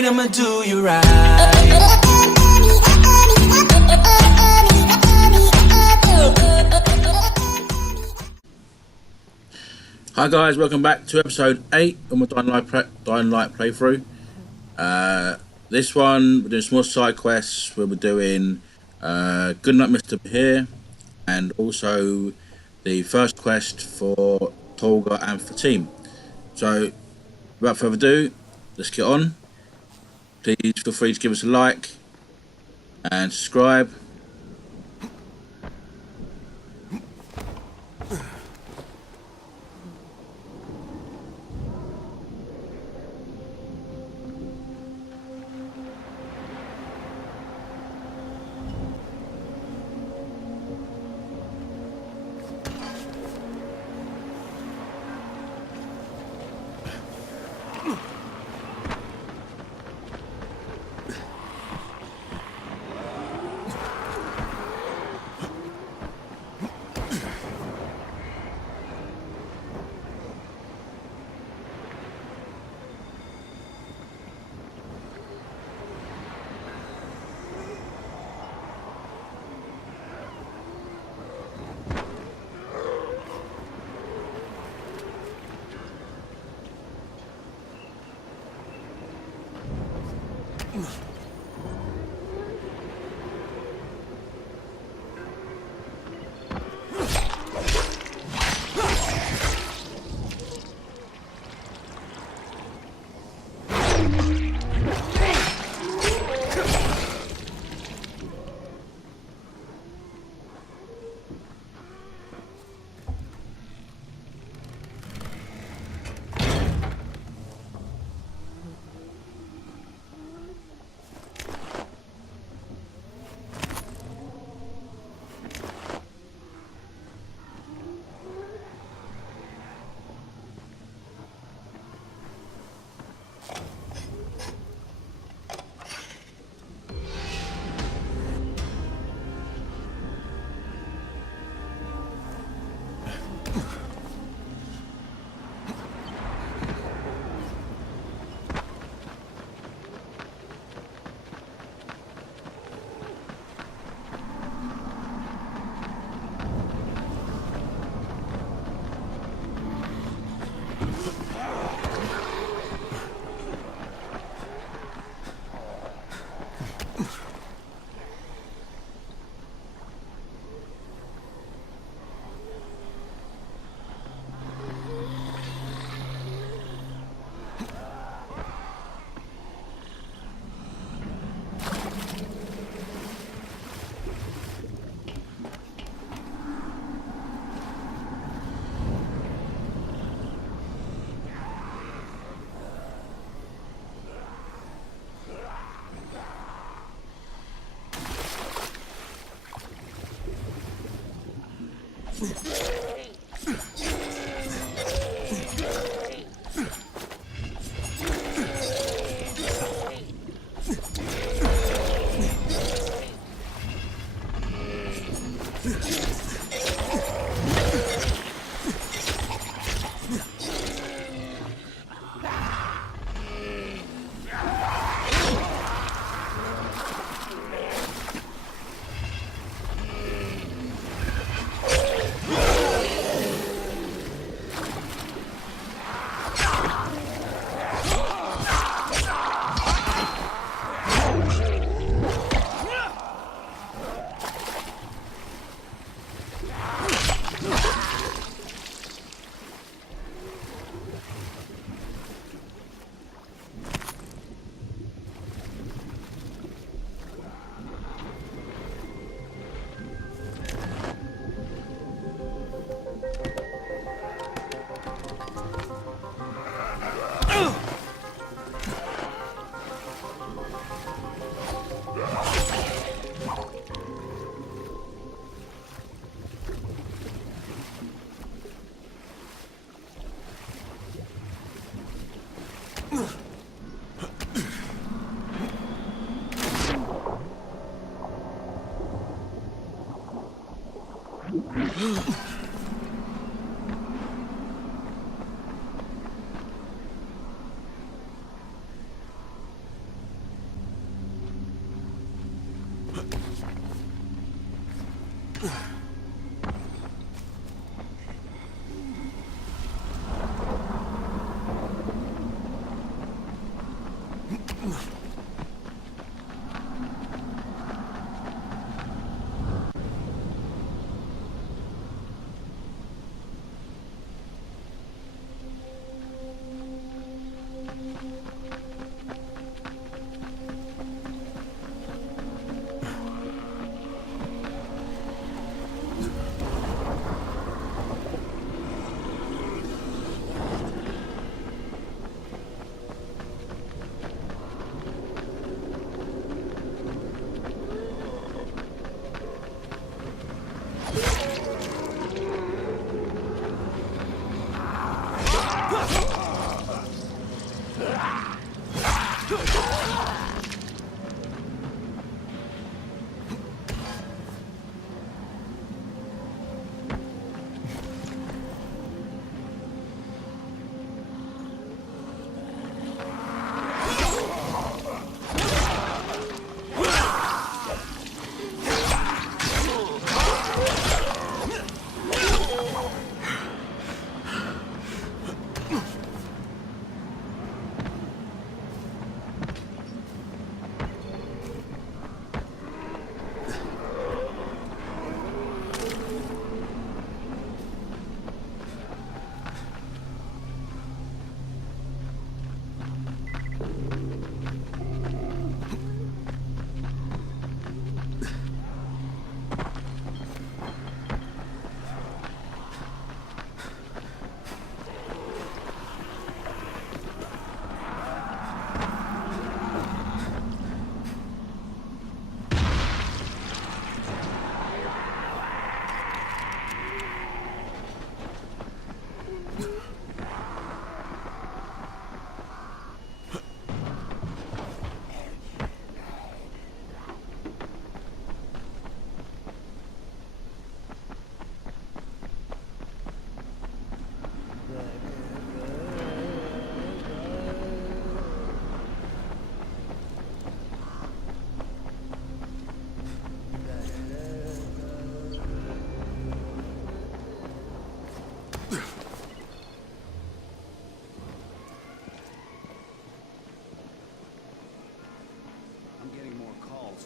tonight I'ma do you right. Hi guys, welcome back to episode 8 of my Dying Light playthrough. This one we're doing some more side quests where we're doing Goodnight Mr. Bahir and also the first quest for Tolga and Fatin. So without further ado, let's get on. Please feel free to give us a like and subscribe.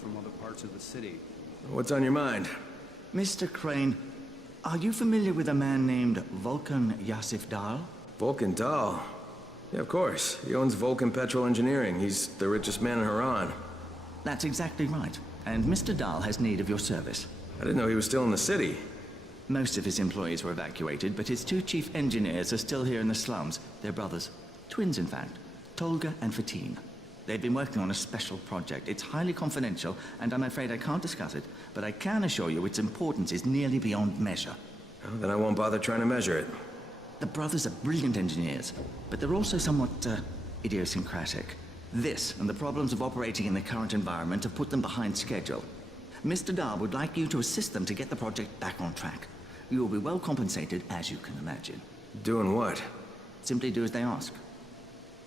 from other parts of the city. What's on your mind? Mr. Crane, are you familiar with a man named Vulcan Yusuf Dahl? Vulcan Dahl? Yeah, of course. He owns Vulcan Petrol Engineering. He's the richest man in Haran. That's exactly right. And Mr. Dahl has need of your service. I didn't know he was still in the city. Most of his employees were evacuated, but his two chief engineers are still here in the slums. They're brothers. Twins, in fact. Tolga and Fatin. They've been working on a special project. It's highly confidential, and I'm afraid I can't discuss it, but I can assure you its importance is nearly beyond measure. Well, then I won't bother trying to measure it. The brothers are brilliant engineers, but they're also somewhat, idiosyncratic. This, and the problems of operating in the current environment, have put them behind schedule. Mr. Dahl would like you to assist them to get the project back on track. You will be well compensated, as you can imagine. Doing what? Simply do as they ask.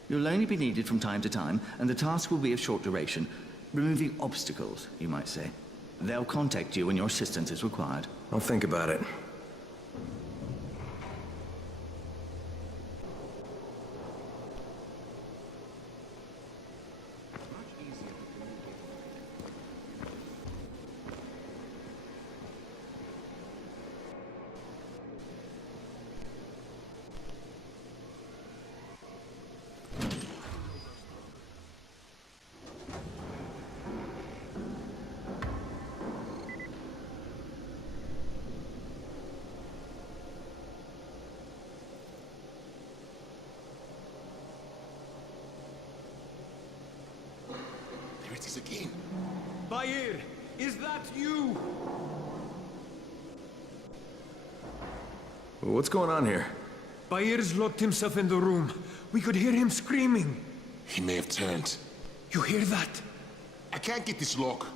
You'll only be needed from time to time, and the task will be of short duration. Removing obstacles, you might say. They'll contact you when your assistance is required. I'll think about it. Again. Bahir, is that you? What's going on here? Bahir's locked himself in the room. We could hear him screaming. He may have turned. You hear that? I can't get this lock.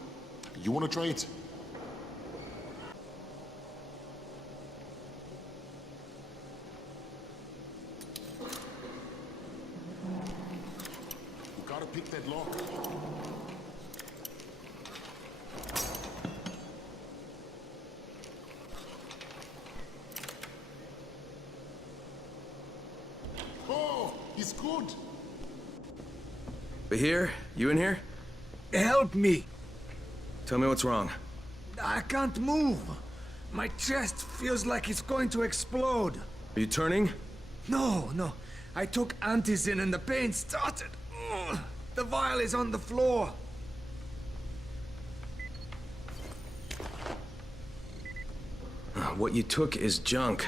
You want to try it? We gotta pick that lock. Oh, he's good. Bahir, you in here? Help me! Tell me what's wrong. I can't move. My chest feels like it's going to explode. Are you turning? No, no. I took antizin and the pain started. Ugh. The vial is on the floor. What you took is junk.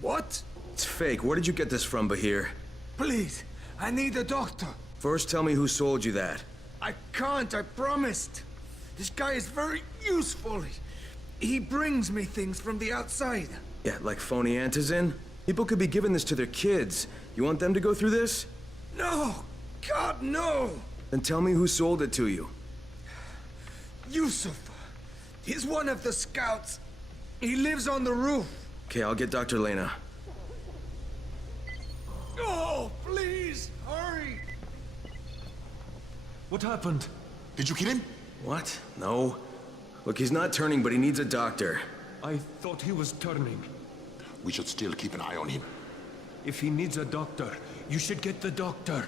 What? It's fake. Where did you get this from, Bahir? Please, I need a doctor. First, tell me who sold you that. I can't, I promised. This guy is very useful. He brings me things from the outside. Yeah, like phony antizin? People could be giving this to their kids. You want them to go through this? No! God, no! Then tell me who sold it to you. Yusuf. He's one of the scouts. He lives on the roof. Okay, I'll get Dr. Lena. Oh, please, hurry! What happened? Did you kill him? What? No. Look, he's not turning, but he needs a doctor. I thought he was turning. We should still keep an eye on him. If he needs a doctor, you should get the doctor.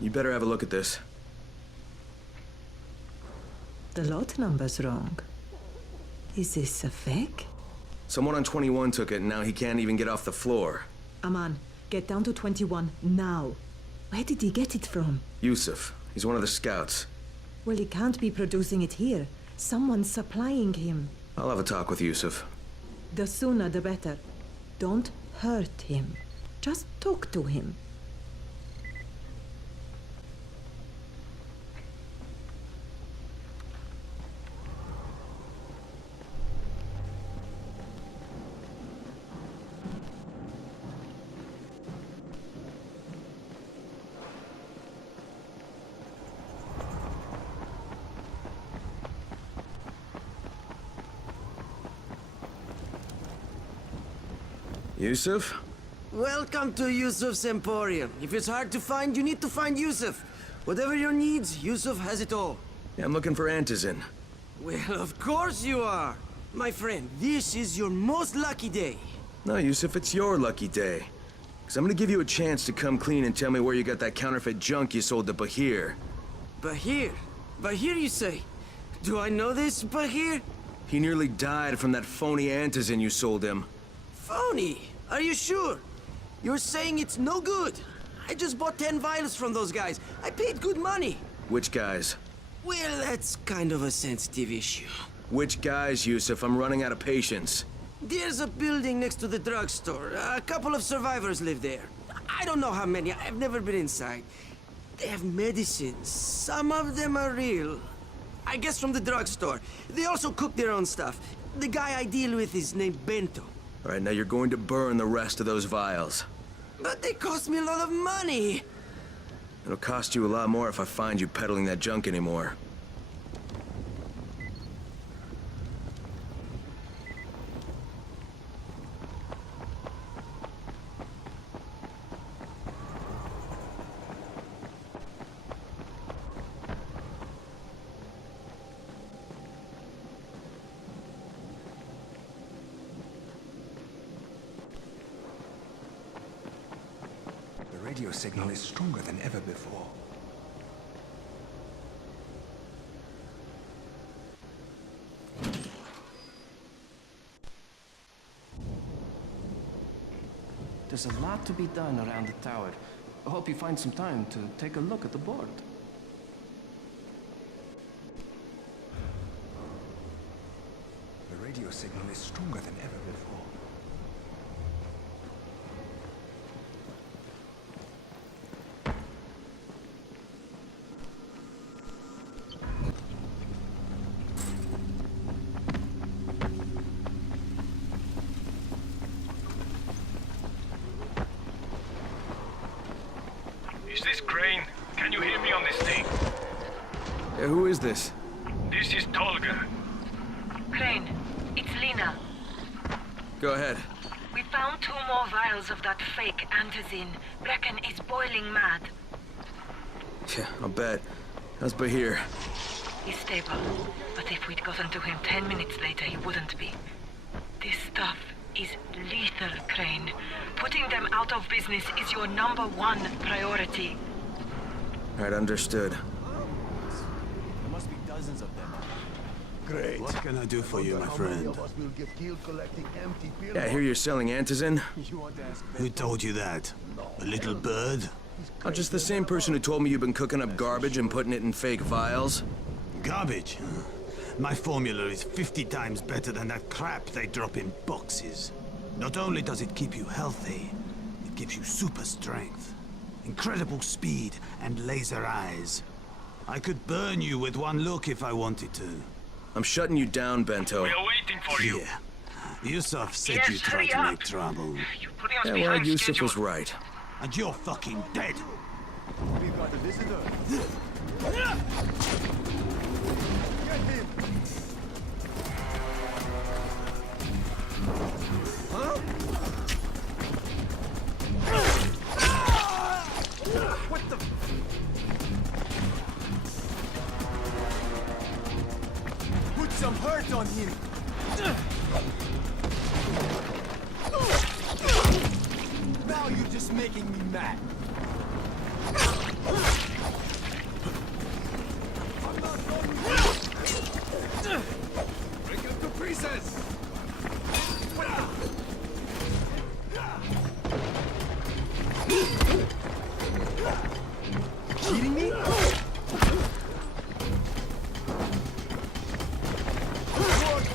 You better have a look at this. The lot number's wrong. Is this a fake? Someone on 21 took it, and now he can't even get off the floor. Aman, get down to 21 now. Where did he get it from? Yusuf. He's one of the scouts. Well, he can't be producing it here. Someone's supplying him. I'll have a talk with Yusuf. The sooner the better. Don't hurt him. Just talk to him. Yusuf? Welcome to Yusuf's Emporium. If it's hard to find, you need to find Yusuf. Whatever your needs, Yusuf has it all. Yeah, I'm looking for antizin. Well, of course you are. My friend, this is your most lucky day. No, Yusuf, it's your lucky day. Because I'm gonna give you a chance to come clean and tell me where you got that counterfeit junk you sold to Bahir. Bahir? Bahir, you say? Do I know this Bahir? He nearly died from that phony antizin you sold him. Phony? Are you sure? You're saying it's no good. I just bought 10 vials from those guys. I paid good money. Which guys? Well, that's kind of a sensitive issue. Which guys, Yusuf? I'm running out of patience. There's a building next to the drugstore. A couple of survivors live there. I don't know how many. I've never been inside. They have medicines. Some of them are real. I guess from the drugstore. They also cook their own stuff. The guy I deal with is named Bento. All right, now you're going to burn the rest of those vials. But they cost me a lot of money. It'll cost you a lot more if I find you peddling that junk anymore. The radio signal is stronger than ever before. There's a lot to be done around the tower. I hope you find some time to take a look at the board. The radio signal is stronger than ever before. Is this Crane? Can you hear me on this thing? Who is this? This is Tolga. Crane, it's Lena. Go ahead. We found 2 more vials of that fake antizin. Brecken is boiling mad. Yeah, I'll bet. How's Bahir? He's stable, but if we'd gotten to him 10 minutes later, he wouldn't be. This stuff is lethal, Crane. Putting them out of business is your #1 priority. Right, understood. There must be dozens of them. Great. What can I do for you, my friend? Yeah, I hear you're selling antizin. Who told you that? A little bird? Oh, just the same person who told me you've been cooking up garbage and putting it in fake vials? Garbage? My formula is 50 times better than that crap they drop in boxes. Not only does it keep you healthy, it gives you super strength, incredible speed, and laser eyes. I could burn you with one look if I wanted to. I'm shutting you down, Bento. We are waiting for you. Yeah. Yusuf said Yes, you tried hurry to up. make trouble. You're putting us Yeah, well, behind Yusuf schedule. was right. And you're fucking dead! We've got a visitor. What the? Put some hurt on him. Now you're just making me mad. I'm not done with you. Break up to pieces. Kidding me? You're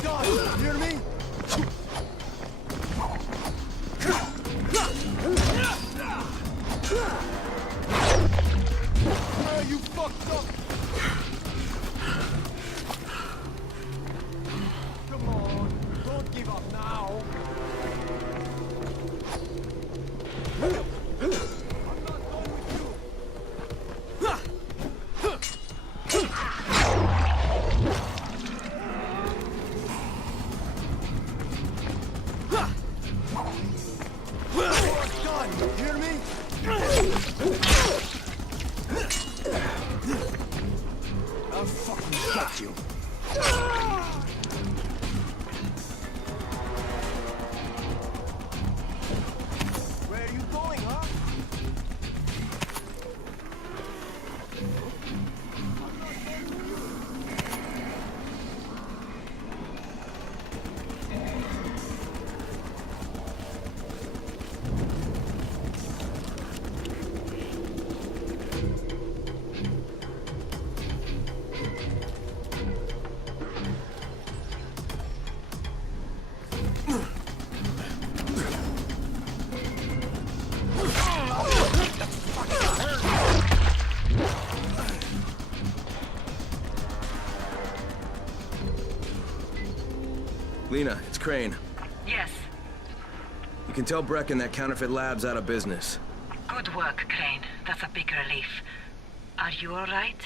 done. Hear me? You fucked up. Come on, don't give up now. I'm not done with you. You're done. Hear me? I'll fucking get you. Where are you going, huh? Lena, it's Crane. Yes. You can tell Brecken that counterfeit lab's out of business. Good work, Crane. That's a big relief. Are you all right?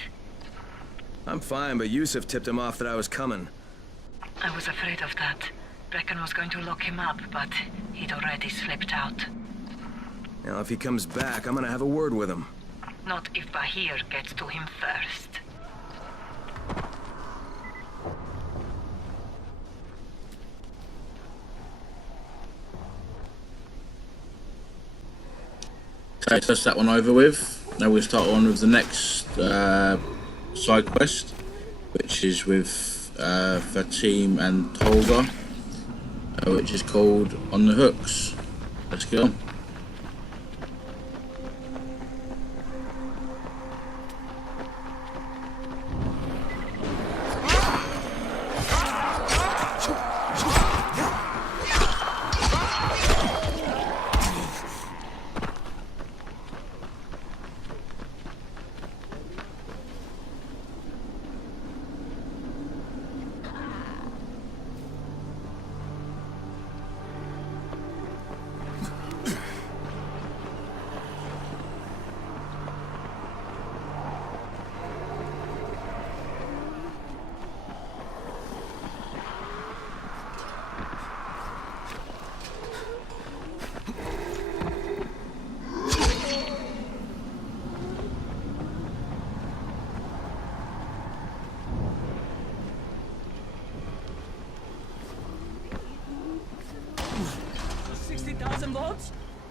I'm fine, but Yusuf tipped him off that I was coming. I was afraid of that. Brecken was going to lock him up, but he'd already slipped out. Now, if he comes back, I'm gonna have a word with him. Not if Bahir gets to him first. Okay, so that's that one over with. Now we'll start on with the next side quest, which is with Fatin and Tolga, which is called On the Hooks. Let's get on.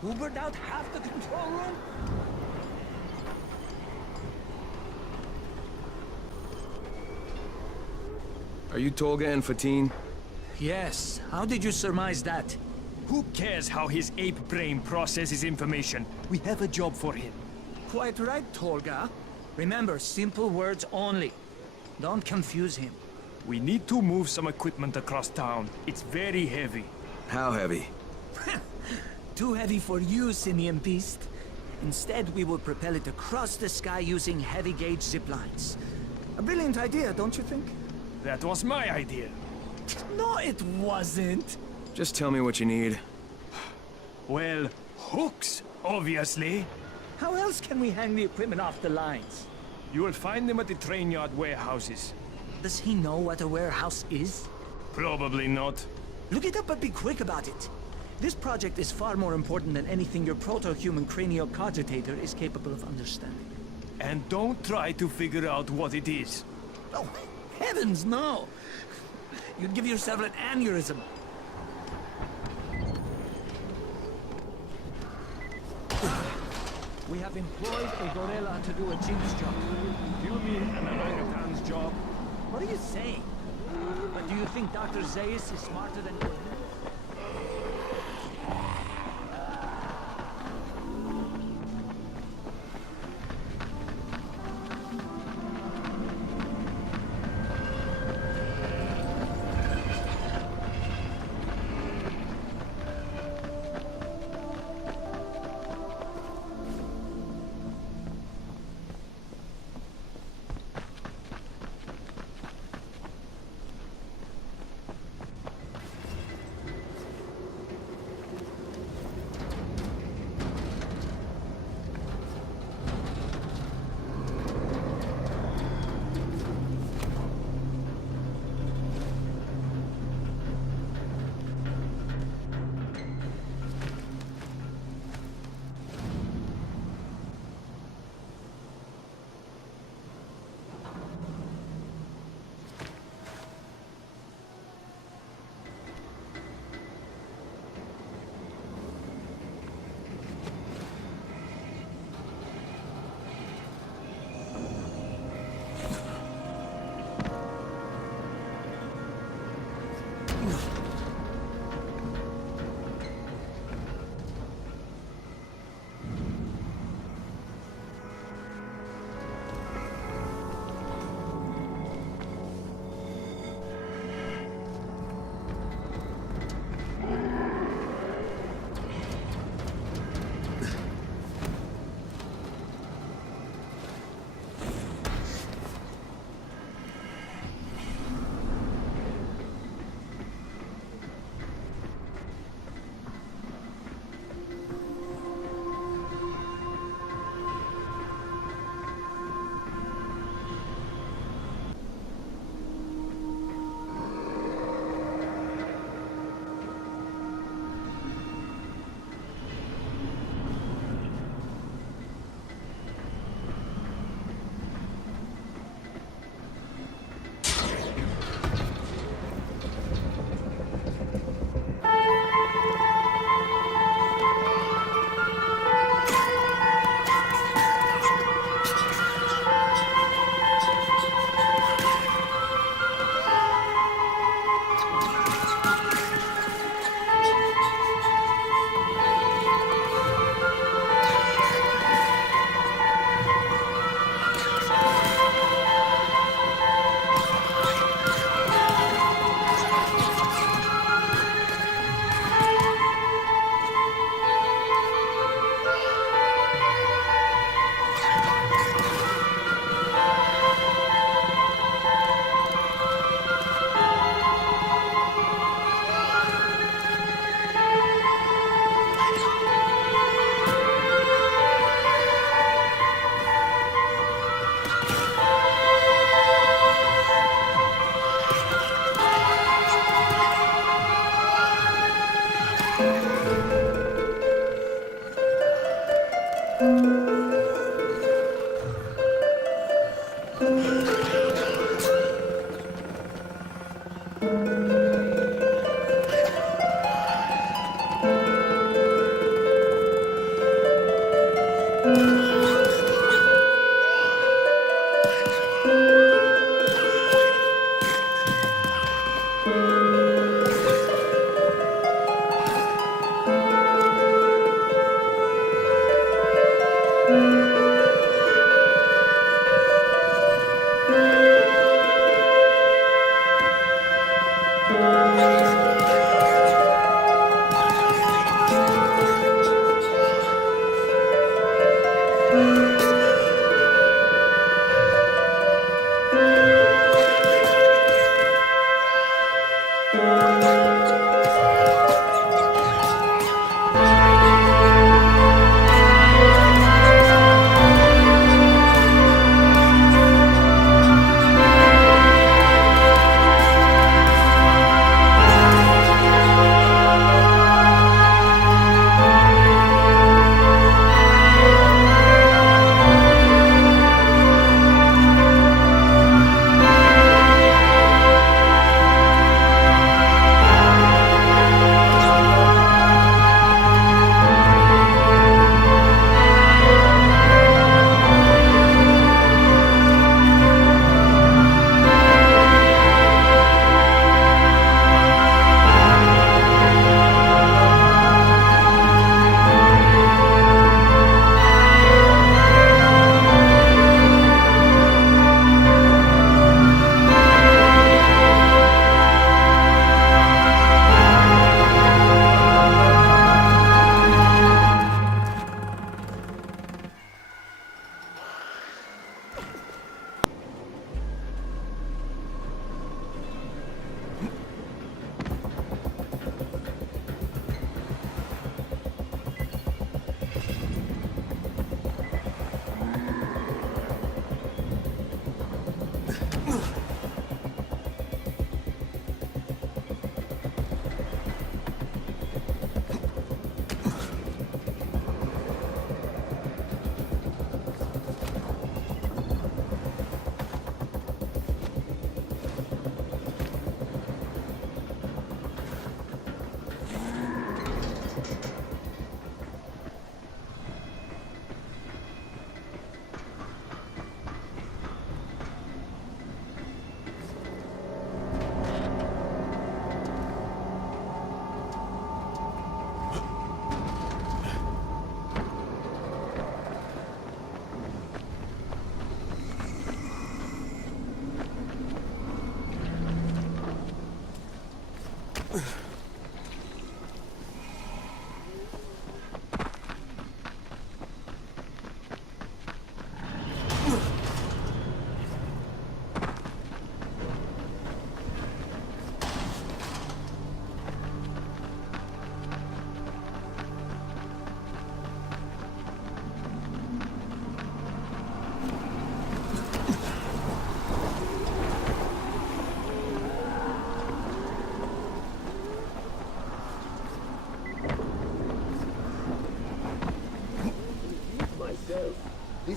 Hoovered out half the control room? Are you Tolga and Fatin? Yes. How did you surmise that? Who cares how his ape brain processes information? We have a job for him. Quite right, Tolga. Remember, simple words only. Don't confuse him. We need to move some equipment across town. It's very heavy. How heavy? Too heavy for you, Simian Beast. Instead, we will propel it across the sky using heavy-gauge zip lines. A brilliant idea, don't you think? That was my idea. No, it wasn't. Just tell me what you need. Well, hooks, obviously. How else can we hang the equipment off the lines? You will find them at the train yard warehouses. Does he know what a warehouse is? Probably not. Look it up, but be quick about it. This project is far more important than anything your proto-human craniocogitator is capable of understanding. And don't try to figure out what it is. Oh, heavens, no! You'd give yourself an aneurysm. We have employed a gorilla to do a chink's job. Do you mean an orangutan's job? What are you saying? But do you think Dr. Zaius is smarter than you?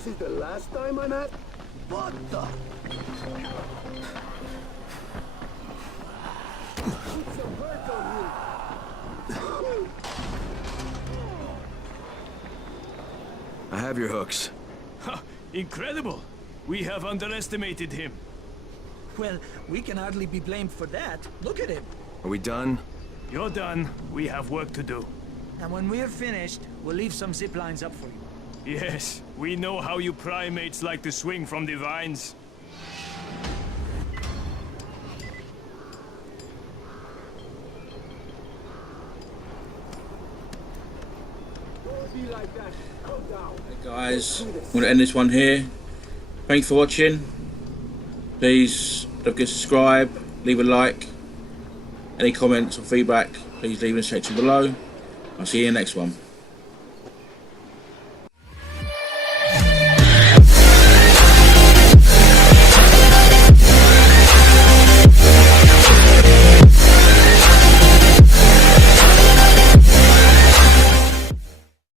This is the last time I'm at... What the... Put some hurt on him. I have your hooks. Ha! Incredible! We have underestimated him. Well, we can hardly be blamed for that. Look at him. Are we done? You're done. We have work to do. And when we're finished, we'll leave some zip lines up for you. Yes, we know how you primates like to swing from the vines. Hey guys, I'm going to end this one here. Thanks for watching. Please don't forget to subscribe, leave a like. Any comments or feedback, please leave in the section below. I'll see you in the next one.